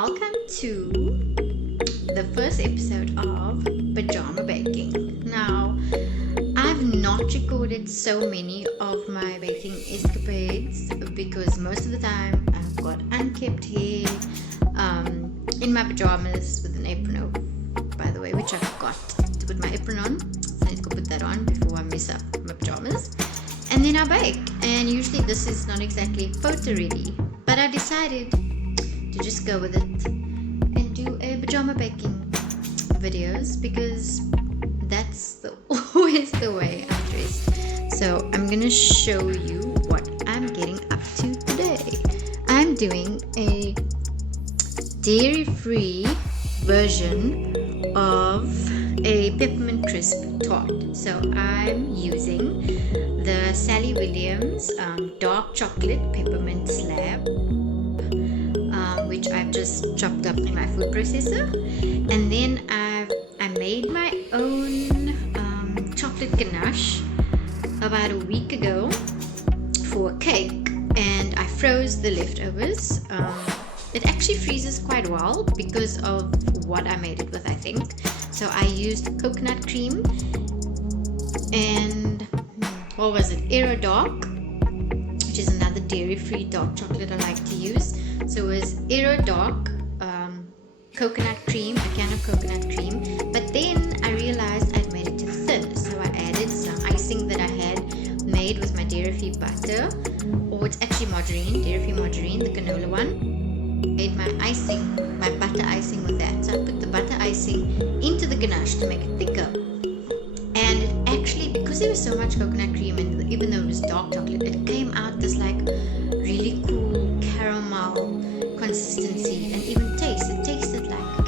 welcome to the first episode of Pajama Baking. Now, I've not recorded so many of my baking escapades because most of the time I've got unkempt hair, in my pajamas with an apron on, by the way, which I forgot to put my apron on. So I need to go put that on before I mess up my pajamas. And then I bake, and usually this is not exactly photo ready, but I decided to just go with it and do a pajama baking videos because that's always the way I'm dressed. So I'm gonna show you what I'm getting up to today. I'm doing a dairy-free version of a peppermint crisp tart. So I'm using the Sally Williams dark chocolate peppermint slab, which I've just chopped up in my food processor, and then I made my own chocolate ganache about a week ago for a cake, and I froze the leftovers. It actually freezes quite well because of what I made it with, I think. So I used coconut cream and what was it? Aero Dark, which is another dairy-free dark chocolate I like to use. So it was Aero Dark, coconut cream, a can of coconut cream. But then I realized I'd made it too thin, so I added some icing that I had made with my dairy-free butter, or it's actually margarine, dairy-free margarine, the canola one. Made my icing, my butter icing with that. So I put the butter icing into the ganache to make it thicker. And it actually, because there was so much coconut cream, and even though it was dark chocolate, it came out this like really cool caramel consistency and even taste. It tasted like a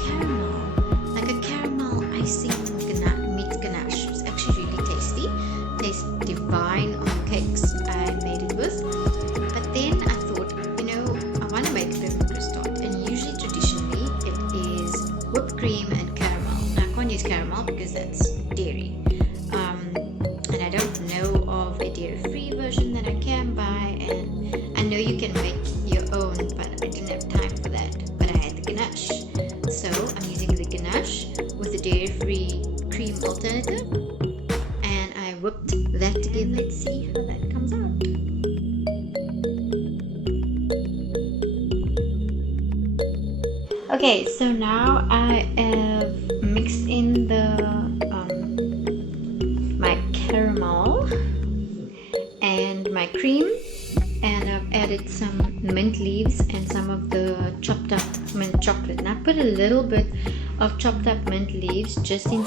caramel icing meat ganache. It was actually really tasty. Tastes divine on the cakes I made it with. But then I thought, I want to make a peppermint crisp tart, and usually traditionally it is whipped cream and caramel. Now I can't use caramel because that's dairy. And I don't know of a dairy-free version that I can buy, and I know you can make your own, but I didn't have time for that. But I had the ganache, so I'm using the ganache with the dairy-free cream alternative, and I whipped that together. Let's see how that comes out. Okay, so now I have mixed in my caramel and my cream, and I've added some mint leaves and some of the chopped up mint chocolate. And I put a little bit of chopped up mint leaves just to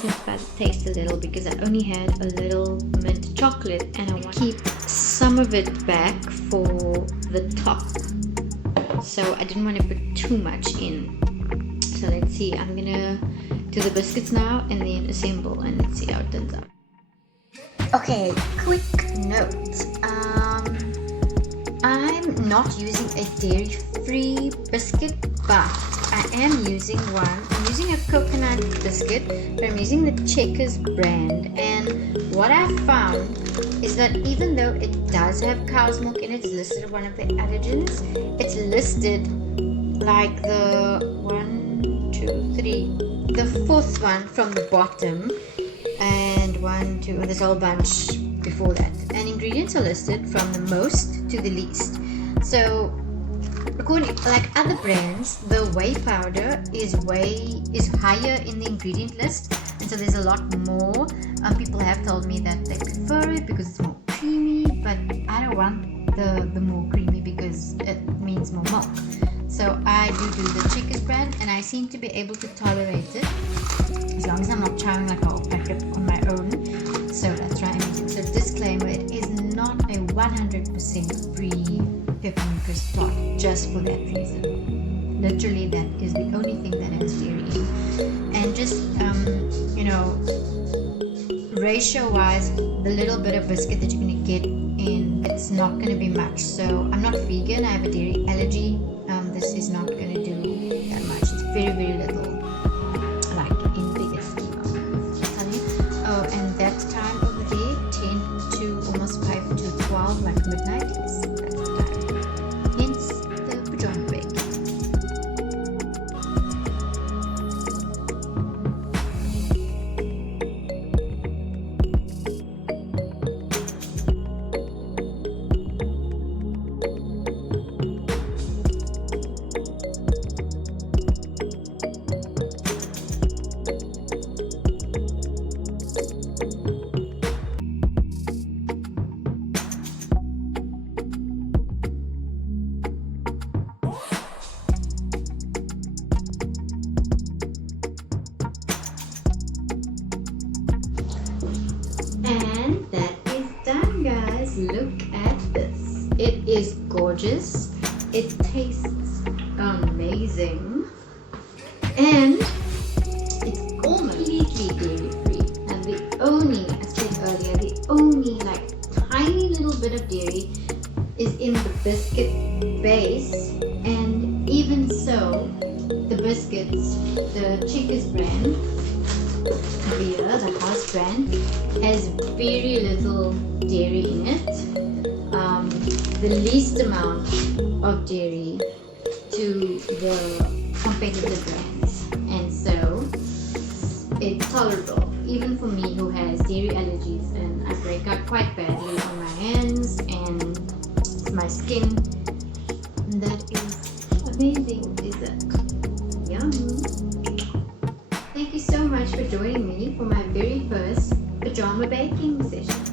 taste a little, because I only had a little mint chocolate and I want to keep some of it back for the top, so I didn't want to put too much in. So let's see, I'm gonna do the biscuits now and then assemble, and let's see how it turns out. Okay, quick note. I'm not using a dairy-free biscuit, but I am using one. I'm using a coconut biscuit, but I'm using the Checkers brand. And what I found is that even though it does have cow's milk in it, it's listed as one of the allergens. It's listed like the fourth one from the bottom, and there's a whole bunch before that, and ingredients are listed from the most to the least. So according, like other brands, the whey powder is higher in the ingredient list, and so there's a lot more. People have told me that they prefer it because it's more creamy, but I don't want the more creamy because it means more milk. So I do the Checkers brand, and I seem to be able to tolerate it as long as I'm not chowing like a whole packet on my own. So that's right. So disclaimer, it is not a 100% free peppermint crisp tart, just for that reason. Literally, that is the only thing that has dairy in. And just ratio wise, the little bit of biscuit that you're going to get in, it's not going to be much. So I'm not vegan, I have a dairy allergy. This is not going to do that much. It's very, very little, like in bigger scheme of things. Oh, and that time over there, 10 to almost 5 to 12, like midnight, that's the time. Hence the pajama baking. gorgeous. It tastes amazing, and it's completely dairy free. And the only, as I said earlier, the only like tiny little bit of dairy is in the biscuit base, and even so, the biscuits, the Checkers brand beer, the house brand, has very little dairy in it, the least amount of dairy to the competitive brands, and so it's tolerable even for me who has dairy allergies, and I break out quite badly on my hands and my skin. And that is amazing dessert. Yum. Thank you so much for joining me for my very first pajama baking session.